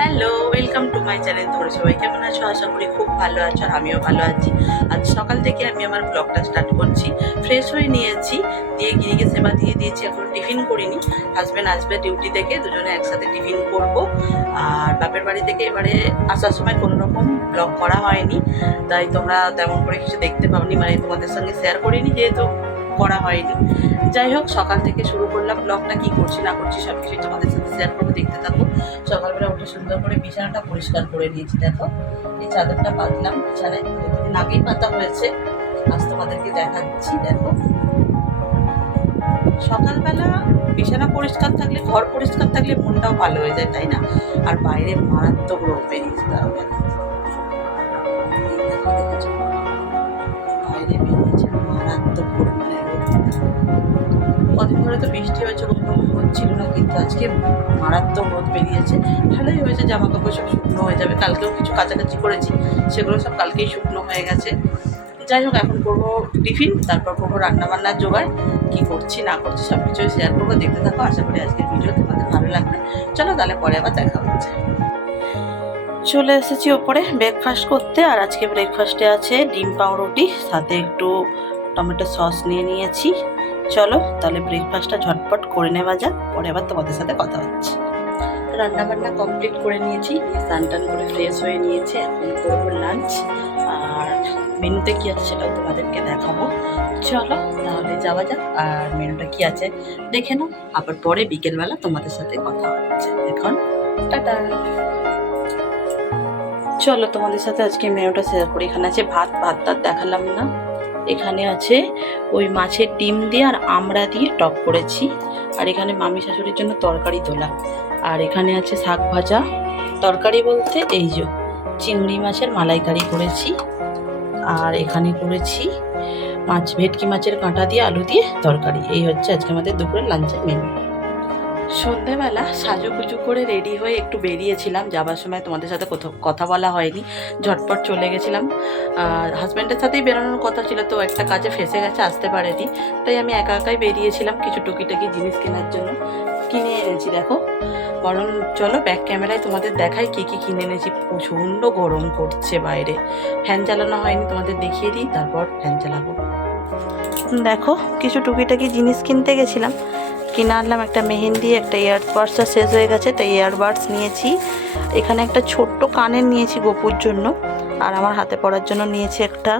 Hello welcome to my channel তোমরা সবাই কেমন আছো? আশা করি খুব ভালো আছো আর আমিও ভালো আছি। আজ সকাল থেকে আমি আমার ব্লগটা স্টার্ট করছি। ফ্রেশ হয়ে নিয়েছি। দিয়ে গিরিকে সেবা দিয়ে দিয়েছি, এখন টিফিন করিনি। হাজব্যান্ড আসবে ডিউটি থেকে, দুজনে একসাথে টিফিন করব। আর বাপের বাড়ি থেকে এবারে আসার সময় কোনো রকম ব্লগ করা হয়নি। তাই তোমরা তেমন করে কিছু দেখতে পাওনি। মানে তোমাদের সঙ্গে শেয়ার করিনি যেহেতু। করা হয়নি। যাই হোক, সকাল থেকে শুরু করলাম ব্লগটা কি করছি, না করছি সব কিছু তোমাদের সাথে শেয়ার করব, দেখতে থাকো সকালবেলা উঠে সুন্দর করে বিছানাটা পরিষ্কার করে নিয়েছি, দেখো। এই চাদরটা পাতলাম, বিছানায় দুদিন আগেই পাতা হয়েছে। আজ তোমাদেরকে দেখাচ্ছি, দেখো। সকালবেলা বিছানা পরিষ্কার থাকলে, ঘর পরিষ্কার থাকলে মনটাও ভালো হয়ে যায়, তাই না? আর বাইরে মারাত্মক রোগ বেরিয়েছে দেখেছ? বাইরে বেরিয়েছে, মারাত্মক পরিমাণে কদিন ধরে তো বৃষ্টি হয়েছে কোনো হচ্ছিল না, কিন্তু আজকে মারাত্মক রোদ বেরিয়েছে। ভালোই হয়েছে জামা কাপড় সব শুকনো হয়ে যাবে। কালকেও কিছু কাছাকাছি করেছি, সেগুলো সব কালকেই শুকনো হয়ে গেছে। যাই হোক, এখন করব টিফিন, তারপর করব রান্নাবান্নার জোগাড়। কী করছি, না করছি সব কিছুই শেয়ার করব। দেখতে থাকো, আশা করি আজকের ভিডিও তোমাদের ভালো লাগবে। চলো, তাহলে পরে আবার দেখা হচ্ছে। চলে এসেছি ওপরে ব্রেকফাস্ট করতে, আর আজকে ব্রেকফাস্টে আছে ডিম পাউরুটি, সাথে একটু টমেটো সস নিয়ে নিয়েছি। চলো তাহলে ব্রেকফাস্টটা ঝটপট করে নেওয়া যাক, পরে আবার তোমাদের সাথে কথা হচ্ছে। রান্না বান্না কমপ্লিট করে নিয়েছি স্নান টান করে ফ্রেশ হয়ে নিয়েছে, এখন করব লাঞ্চ আর মেনুতে কী আছে সেটাও তোমাদেরকে দেখাবো। চলো তাহলে যাওয়া যাক, আর মেনুটা কী আছে দেখে নাও। আবার পরে বিকেলবেলা তোমাদের সাথে কথা হচ্ছে। এখন টাটা। চলো তোমাদের সাথে আজকে মেনুটা শেয়ার করি। এখানে আছে ভাত ভাত টাত দেখালাম না। এখানে আছে ওই মাছের ডিম দিয়ে আর আমড়া দিয়ে টক করেছি। আর এখানে মামি শাশুড়ির জন্য তরকারি তোলা। আর এখানে আছে শাক ভাজা। তরকারি বলতে এই যে চিংড়ি মাছের মালাইকারি করেছি। আর এখানে করেছি মাছ, ভেটকি মাছের কাঁটা দিয়ে, আলু দিয়ে তরকারি। এই হচ্ছে আজকে আমাদের দুপুরের লাঞ্চের মেনু সন্ধেবেলা সাজুগুজু করে রেডি হয়ে একটু বেরিয়েছিলাম। যাবার সময় তোমাদের সাথে কথা বলা হয়নি। ঝটপট চলে গেছিলাম। হাজব্যান্ডের সাথেই বেরোনোর কথা ছিল, তো একটা কাজে ফেসে গেছে, আসতে পারেনি। তাই আমি একা একাই বেরিয়েছিলাম কিছু টুকিটাকি জিনিস কেনার জন্য। কিনে এনেছি, দেখো। বরং চলো ব্যাক ক্যামেরায় তোমাদের দেখাই কী কী কিনে এনেছি। প্রচণ্ড গরম করছে বাইরে। ফ্যান চালানো হয়নি, তোমাদের দেখিয়ে দিই, তারপর ফ্যান চালাবো। দেখো, কিছু টুকিটাকি জিনিস কিনতে গেছিলাম। কিনে আনলাম একটা মেহেন্দি, একটা ইয়ারবাডসটা শেষ হয়ে গেছে তাই ইয়ারবাডস নিয়েছি। এখানে একটা ছোট্ট কানের নিয়েছি গোপুর জন্য, আর আমার হাতে পরার জন্য নিয়েছি একটা।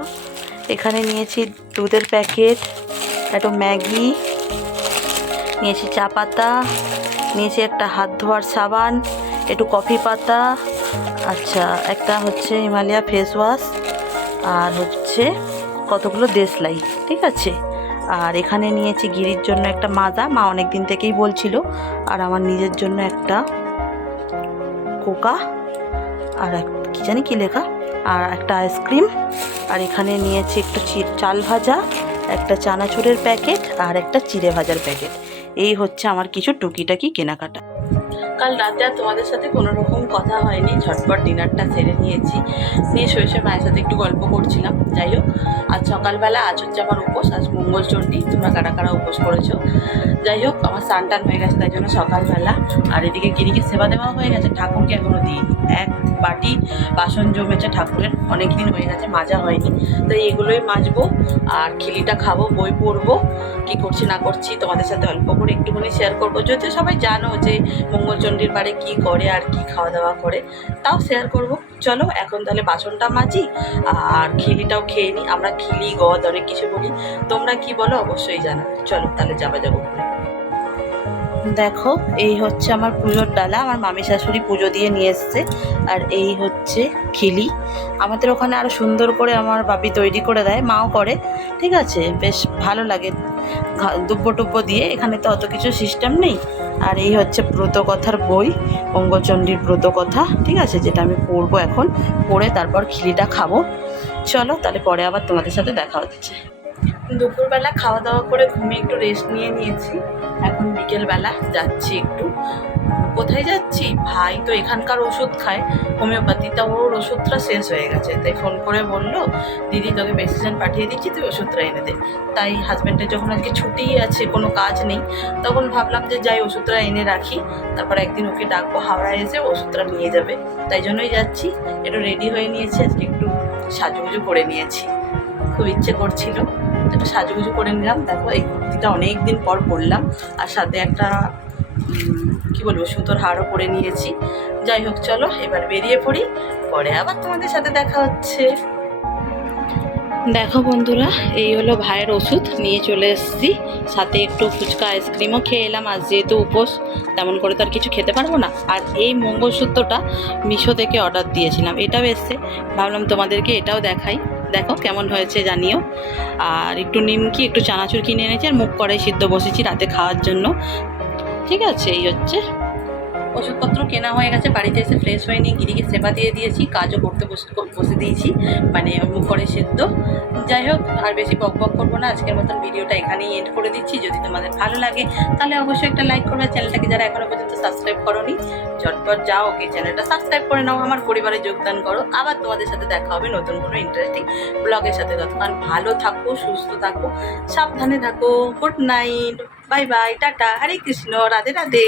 এখানে নিয়েছি দুধের প্যাকেট, একটু ম্যাগি, নিয়েছি চা পাতা, নিয়েছি একটা হাত ধোয়ার সাবান, একটু কফি পাতা আচ্ছা একটা হচ্ছে হিমালয়া ফেস ওয়াশ আর হচ্ছে কতগুলো দেশলাই, ঠিক আছে? আর এখানে নিয়েছি গিরির জন্য একটা মাজা। মা অনেক দিন থেকেই বলছিল, আর আমার নিজের জন্য একটা কোকা, আর এক কী জানি কী লেখা, আর একটা আইসক্রিম। আর এখানে নিয়েছি একটু চাল ভাজা, একটা চানাচুরের প্যাকেট, আর একটা চিড়ে ভাজার প্যাকেট। এই হচ্ছে আমার কিছু টুকিটাকি কেনাকাটা। কাল রাতে আর তোমাদের সাথে কোনো রকম কথা হয়নি। ঝটপট ডিনারটা সেরে নিয়েছি। নিয়ে শুয়ে মায়ের সাথে একটু গল্প করছিলাম। যাই হোক, আজ সকালবেলা আজ হচ্ছে আমার উপোস, আজ মঙ্গলচণ্ডী। তোমরা কারা কারা উপোস করেছ? যাই হোক, আমার স্নান টান হয়ে গেছে, তাই জন্য সকালবেলা। আর এদিকে গিরিকে সেবা দেওয়া হয়ে গেছে, ঠাকুরকে এখনও দিইনি। এক বাটি বাসন জমেছে ঠাকুরের অনেক দিন হয়ে গেছে, মাজা হয়নি। তাই এগুলোই মাজবো, আর খিলিটা খাব, বই পড়ব। কি করছি না করছি তোমাদের সাথে অল্প করে একটুখানি শেয়ার করব। যদিও সবাই জানো যে মঙ্গলচণ্ডীর বারে কি করে আর কি খাওয়া দাওয়া করে, তাও শেয়ার করব। চলো, এখন তাহলে বাসনটা মাজি, আর খিলিটাও খেয়ে নিই আমরা খিলি, গদ, অনেক কিছু বলি। তোমরা কি বলো, অবশ্যই জানা চলো, তাহলে যাবা যাব দেখো, এই হচ্ছে আমার পুজোর ডালা। আমার মামি শাশুড়ি পুজো দিয়ে নিয়ে এসছে। আর এই হচ্ছে খিলি। আমাদের ওখানে আরও সুন্দর করে আমার বাপি তৈরি করে দেয়, মাও করে। ঠিক আছে? বেশ ভালো লাগে। দুব্বো টুব্বো দিয়ে এখানে তো অত কিছু সিস্টেম নেই। আর এই হচ্ছে ব্রতকথার বই অঙ্গচণ্ডীর ব্রতকথা, ঠিক আছে? যেটা আমি পড়ব এখন। পড়ে তারপর খিলিটা খাব। চলো, তাহলে পরে আবার তোমাদের সাথে দেখা হচ্ছে। দুপুরবেলা খাওয়া দাওয়া করে ঘুমিয়ে একটু রেস্ট নিয়ে নিয়েছি। এখন বিকেলবেলা যাচ্ছি একটু। কোথায় যাচ্ছি? ভাই তো এখানকার ওষুধ খায়, হোমিওপ্যাথি, তা ওর ওষুধটা শেষ হয়ে গেছে। তাই ফোন করে বলল, দিদি, তোকে প্রেসক্রিপশন পাঠিয়ে দিচ্ছি, তুই ওষুধটা এনে দে। তাই হাজব্যান্ডের যখন আজকে ছুটি আছে, কোনো কাজ নেই, তখন ভাবলাম যে যাই ওষুধটা এনে রাখি। তারপর একদিন ওকে ডাকবো হাওড়ায় এসে ওষুধটা নিয়ে যাবে। তাই জন্যই যাচ্ছি, একটু রেডি হয়ে নিয়েছি, আজকে একটু সাজুগুজু করে নিয়েছি। খুব ইচ্ছে করছিল। একটু সাজুগুজু করে নিলাম। দেখো, এই কুর্তিটা অনেক দিন পর পরলাম। আর সাথে একটা কি বলব, সুতোর হারও পরে নিয়েছি। যাই হোক, চলো, এবার বেরিয়ে পড়ি। পরে আবার তোমাদের সাথে দেখা হচ্ছে। দেখো বন্ধুরা, এই হলো ভাইয়ের ওষুধ। নিয়ে চলে এসেছি। সাথে একটু ফুচকা আইসক্রিমও খেয়ে এলাম। আজ যেহেতু উপোস, তেমন করে তো আর কিছু খেতে পারব না। আর এই মঙ্গলসূত্রটা মিশো থেকে অর্ডার দিয়েছিলাম। এটাও এসছে। ভাবলাম তোমাদেরকে এটাও দেখাই। দেখো কেমন হয়েছে জানিও। আর একটু নিমকি, একটু চানাচুর কিনে এনেছি আর মুখ কড়াই সিদ্ধ বসেছি রাতে খাওয়ার জন্য। ঠিক আছে, এই হচ্ছে। ওষুধপত্র কেনা হয়ে গেছে, বাড়িতে এসে ফ্রেশ হয়ে নিয়ে গিরিকে সেবা দিয়ে দিয়েছি, কাজও করতে বসে বসে দিয়েছি মানে মুখ করে সেদ্ধ। যাই হোক, আর বেশি বক বক করব না, আজকের মতন ভিডিওটা এখানেই এন্ড করে দিচ্ছি। যদি তোমাদের ভালো লাগে, তাহলে অবশ্যই একটা লাইক করবে। চ্যানেলটাকে যারা এখনও পর্যন্ত সাবস্ক্রাইব করোনি, ঝটপট যাও, ওকে চ্যানেলটা সাবস্ক্রাইব করে নাও। আমার পরিবারে যোগদান করো। আবার তোমাদের সাথে দেখা হবে নতুন কোনো ইন্টারেস্টিং ব্লগের সাথে। ততক্ষণ ভালো থাকো, সুস্থ থাকো, সাবধানে থাকো। Good night bye bye tata Hare Krishna Radhe Radhe